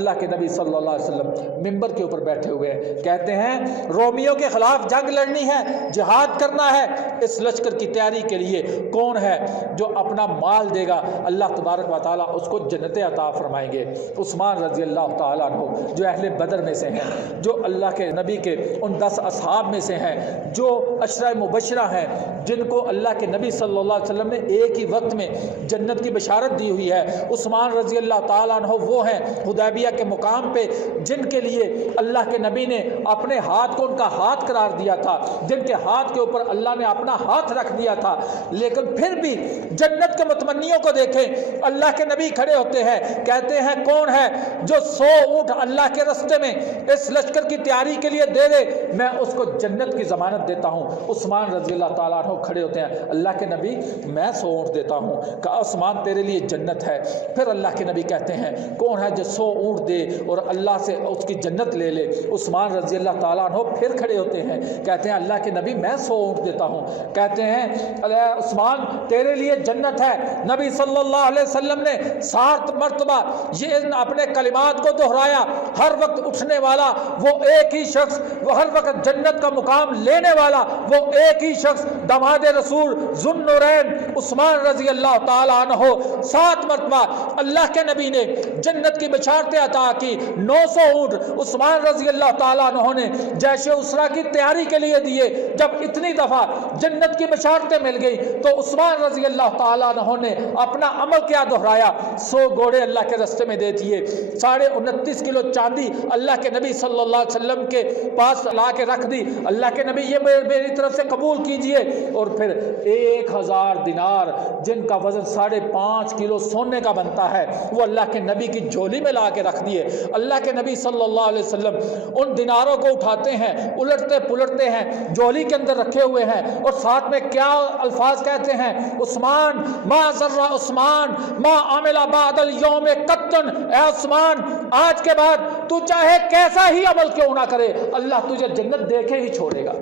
اللہ کے نبی صلی اللہ علیہ وسلم منبر کے اوپر بیٹھے ہوئے ہیں، کہتے ہیں رومیوں کے خلاف جنگ لڑنی ہے، جہاد کرنا ہے، اس لشکر کی تیاری کے لیے کون ہے جو اپنا مال دے گا؟ اللہ تبارک و تعالیٰ اس کو جنتیں عطا فرمائیں گے۔ عثمان رضی اللہ تعالیٰ عنہ جو اہل بدر میں سے ہیں، جو اللہ کے نبی کے ان 10 اصحاب میں سے ہیں، جو عشرہ مبشرہ ہیں، جن کو اللہ کے نبی صلی اللہ علیہ وسلم نے ایک ہی وقت میں جنت کی بشارت دی ہوئی ہے، عثمان رضی اللہ تعالیٰ عنہ وہ ہیں حدیبیہ کے مقام پہ جن کے لیے اللہ کے نبی نے اپنے ہاتھ کو ان کا ہاتھ قرار دیا تھا، جن کے ہاتھ کے اوپر اللہ نے اپنا ہاتھ رکھ دیا تھا، لیکن پھر بھی جنت کے متمنیوں کو دیکھیں، اللہ کے نبی کھڑے ہوتے ہیں، کہتے ہیں کون ہے جو 100 اونٹ اللہ کے راستے میں اس لشکر کی تیاری کے لیے دے دے، میں اس کو جنت کی ضمانت دیتا ہوں۔ عثمان رضی اللہ تعالیٰ عنہ کھڑے ہوتے ہیں، اللہ کے نبی میں 100 اونٹ دیتا ہوں کہ عثمان تیرے لیے جنت ہے۔ پھر اللہ کے نبی کہتے ہیں کون ہے جو 100 اونٹ دے اور اللہ سے اس کی جنت لے لے؟ عثمان رضی اللہ تعالیٰ عنہ پھر کھڑے ہوتے ہیں، کہتے ہیں اللہ کے نبی میں 100 اونٹ دیتا ہوں۔ کہتے ہیں عثمان تیرے لیے جنت ہے۔ نبی صلی اللہ علیہ وسلم نے 7 مرتبہ یہ اپنے کلمات کو دہرایا، ہر وقت اٹھنے والا وہ ایک ہی شخص، وہ ہر وقت جنت کا مقام لینے والا وہ ایک ہی شخص، داماد رسول ذو النورین عثمان رضی اللہ تعالیٰ عنہ 7 مرتبہ اللہ کے نبی نے جنت کی بشارتیں عطا کی۔ 900 اونٹ عثمان رضی اللہ تعالیٰ عنہ نے جیش اسرا کی تیاری کے لیے دیے۔ جب اتنی دفعہ جنت کی بشارتیں مل گئی تو عثمان رضی اللہ تعالیٰ عنہ نے اپنا عمل کیا دہرایا؟ 100 گھوڑے اللہ کے راستے میں دے دیے، 29.5 کلو چاندی اللہ کے نبی صلی اللہ علیہ وسلم کے پاس لا کے رکھ دی، اللہ کے نبی یہ میری طرف سے قبول کیجئے، اور پھر 1000 دینار جن کا وزن 5.5 کلو سونے کا بنتا ہے وہ اللہ کے نبی کی جھولی میں لا کے رکھ دیے۔ اللہ کے نبی صلی اللہ علیہ وسلم ان دیناروں کو اٹھاتے ہیں، الٹتے پلٹتے ہیں، جھولی کے اندر رکھے ہوئے ہیں، اور ساتھ میں کیا الفاظ کہتے ہیں؟ عثمان ما ضر عثمان ما عمل بعد اليوم قط، اے عثمان آج کے بعد تو چاہے کیسا ہی عمل کیوں نہ کرے اللہ تجھے جنت دے کے ہی چھوڑے گا۔